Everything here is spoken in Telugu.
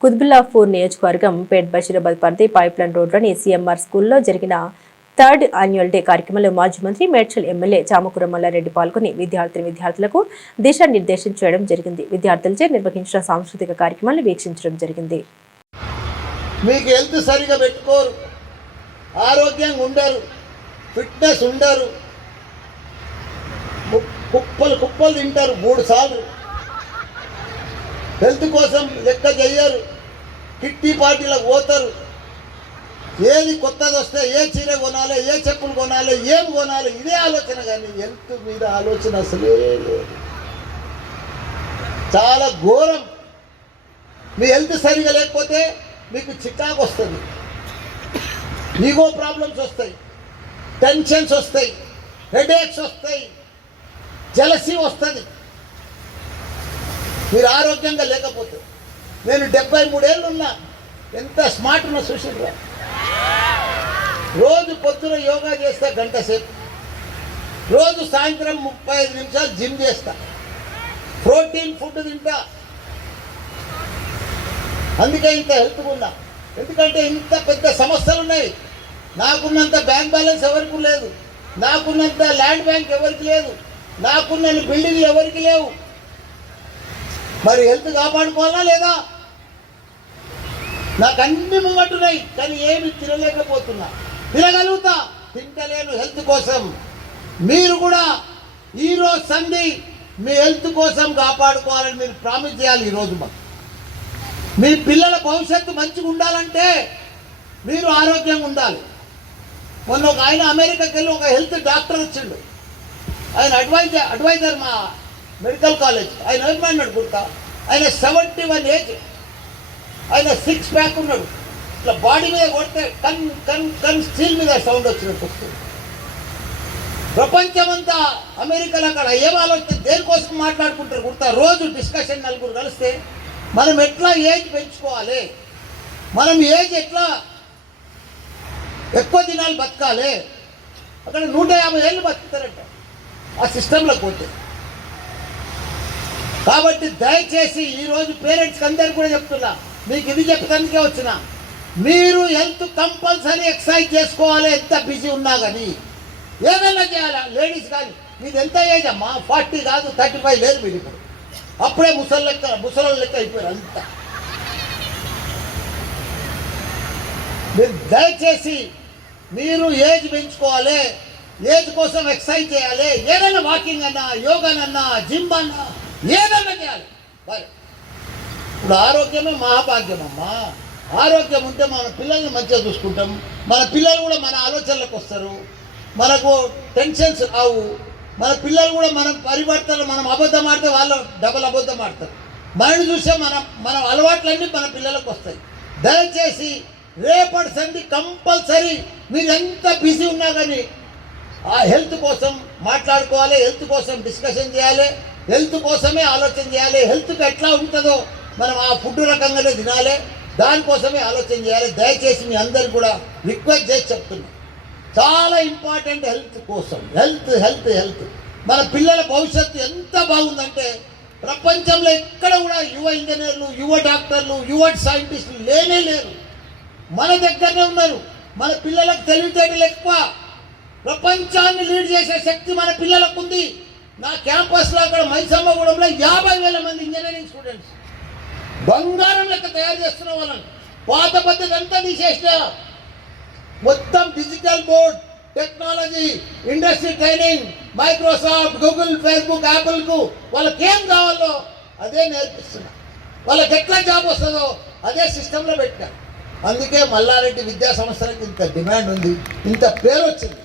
కుత్బుల్లాపూర్ నియోజకవర్గం పేట్ బషీరాబాద్ పరిధి పైప్లైన్ రోడ్లోని సీఎంఆర్ స్కూల్లో జరిగిన థర్డ్ యాన్యువల్ డే కార్యక్రమంలో మాజీ మంత్రి మేడ్చల్ ఎమ్మెల్యే చామకూర మల్లారెడ్డి పాల్గొని విద్యార్థిని విద్యార్థులకు దిశానిర్దేశం చేయడం జరిగింది. విద్యార్థులచే నిర్వహించిన సాంస్కృతిక కార్యక్రమాన్ని వీక్షించడం జరిగింది. మీకు హెల్త్ సరిగా పెట్టుకోరు. ఆరోగ్యంగా ఉండరు. ఫిట్నెస్ ఉండరు. కుప్పలు కుప్పలు తింటారు మూడు సార్లు. హెల్త్ కోసం లెక్క చేయరు కిట్టి పార్టీలకు పోతారు. ఏది కొత్తది వస్తే ఏ చీర కొనాలి ఏ చెప్పులు కొనాలి ఏం కొనాలి ఇదే ఆలోచన కానీ హెల్త్ మీద ఆలోచన అసలే లేదు. చాలా ఘోరం. మీ హెల్త్ సరిగా లేకపోతే మీకు చికాకు వస్తుంది. ఈగో ప్రాబ్లమ్స్ వస్తాయి. టెన్షన్స్ వస్తాయి. హెడేక్స్ వస్తాయి. జలసి వస్తుంది. మీరు ఆరోగ్యంగా లేకపోతే. నేను డెబ్బై మూడేళ్ళు ఉన్నా ఎంత స్మార్ట్ ఉన్నా చూసిండ్రా. రోజు పొద్దున యోగా చేస్తా గంట సేపు. రోజు సాయంత్రం ముప్పై ఐదు నిమిషాలు జిమ్ చేస్తా. ప్రోటీన్ ఫుడ్ తింటా. అందుకే ఇంత హెల్త్గా ఉన్నా. ఎందుకంటే ఇంత పెద్ద సమస్యలు ఉన్నాయి. నాకున్నంత బ్యాంక్ బ్యాలెన్స్ ఎవరికి లేదు. నాకున్నంత ల్యాండ్ బ్యాంక్ ఎవరికి లేదు. నాకున్న బిల్డింగ్లు ఎవరికి లేవు. మరి హెల్త్ కాపాడుకోవాలా లేదా? నాకు అన్ని ముంగట్టున్నాయి కానీ ఏమి తినలేకపోతున్నా. తినగలుగుతా తింటలేను హెల్త్ కోసం. మీరు కూడా ఈరోజు సంధి మీ హెల్త్ కోసం కాపాడుకోవాలని మీరు ప్రామిస్ చేయాలి ఈరోజు మాకు. మీ పిల్లల భవిష్యత్తు మంచిగా ఉండాలంటే మీరు ఆరోగ్యంగా ఉండాలి. మొన్న ఒక ఆయన అమెరికాకి వెళ్ళి ఒక హెల్త్ డాక్టర్ వచ్చిండు. ఆయన అడ్వైజర్ అడ్వైజర్ మా మెడికల్ కాలేజ్. ఆయన ఏమన్నాడు గుర్తా? ఆయన సెవెంటీ వన్ ఏజ్. ఆయన సిక్స్ ప్యాక్ ఉన్నాడు. ఇట్లా బాడీ మీద కొడితే కన్ కన్ కన్ స్టీల్ మీద సౌండ్ వచ్చినట్టు వస్తుంది. ప్రపంచమంతా అమెరికాలో అక్కడ ఏం ఆలోచన? దేనికోసం మాట్లాడుకుంటారు గుర్తా? రోజు డిస్కషన్ నలుగురు కలిస్తే మనం ఎట్లా ఏజ్ పెంచుకోవాలి? మనం ఏజ్ ఎట్లా ఎక్కువ దినాలు బతకాలి? అక్కడ నూట యాభై ఏళ్ళు బతుకుతారంట. ఆ సిస్టంలోకి పోతే. కాబట్టి దయచేసి ఈరోజు పేరెంట్స్కి అందరికి కూడా చెప్తున్నా. మీకు ఇది చెప్పడానికే వచ్చిన. మీరు హెల్త్ కంపల్సరీ ఎక్సర్సైజ్ చేసుకోవాలి ఎంత బిజీ ఉన్నా కానీ ఏదైనా చేయాలి? లేడీస్ కానీ మీది ఎంత ఏజ్ అమ్మా? ఫార్టీ కాదు థర్టీ ఫైవ్ లేదు మీరు ఇప్పుడు. అప్పుడే ముసలి లెక్క ముసలి లెక్క అయిపోయారు అంతా. మీరు దయచేసి మీరు ఏజ్ పెంచుకోవాలి ఏజ్ కోసం ఎక్సర్సైజ్ చేయాలి. ఏదైనా వాకింగ్ అన్నా యోగానన్నా జిమ్ అన్నా ఏదన్నా చేయాలి. మరి ఇప్పుడు ఆరోగ్యమే మహాభాగ్యం అమ్మా ఆరోగ్యం ఉంటే మన పిల్లల్ని మంచిగా చూసుకుంటాం. మన పిల్లలు కూడా మన ఆలోచనలకు వస్తారు. మనకు టెన్షన్స్ రావు. మన పిల్లలు కూడా మనం పరివర్తన మనం అబద్ధం ఆడితే వాళ్ళు డబల్ అబద్ధం ఆడతారు. మనని చూసే మన మన అలవాట్లన్నీ మన పిల్లలకు వస్తాయి. దయచేసి రేపటి సంధి కంపల్సరీ మీరు ఎంత బిజీ ఉన్నా కానీ ఆ హెల్త్ కోసం మాట్లాడుకోవాలి హెల్త్ కోసం డిస్కషన్ చేయాలి. హెల్త్ కోసమే ఆలోచన చేయాలి. హెల్త్కి ఎట్లా ఉంటుందో మనం ఆ ఫుడ్ రకంగానే తినాలి. దానికోసమే ఆలోచన చేయాలి. దయచేసి మీ అందరు కూడా రిక్వెస్ట్ చేసి చెప్తున్నా. చాలా ఇంపార్టెంట్ హెల్త్ కోసం. Health health health. మన పిల్లల భవిష్యత్తు ఎంత బాగుందంటే ప్రపంచంలో ఎక్కడ కూడా యువ ఇంజనీర్లు యువ డాక్టర్లు యువ సైంటిస్టులు లేనే లేరు. మన దగ్గరనే ఉన్నారు. మన పిల్లలకు తెలివితేటలు ఎక్కువ. ప్రపంచాన్ని లీడ్ చేసే శక్తి మన పిల్లలకు ఉంది. నా క్యాంపస్లో అక్కడ మైసమ్మగూడెంలో యాభై వేల మంది ఇంజనీరింగ్ స్టూడెంట్స్ బంగారం లెక్క తయారు చేస్తున్న వాళ్ళని. పాత పద్ధతి అంతా తీసేసిన. మొత్తం digital board technology industry training Microsoft Google Facebook యాపిల్కు వాళ్ళకి ఏం కావాలో అదే నేర్పిస్తున్నా. వాళ్ళకి ఎట్లా జాబ్ వస్తుందో అదే సిస్టంలో పెట్టాను. అందుకే మల్లారెడ్డి విద్యా సంస్థలకు ఇంత డిమాండ్ ఉంది. ఇంత పేరు వచ్చింది.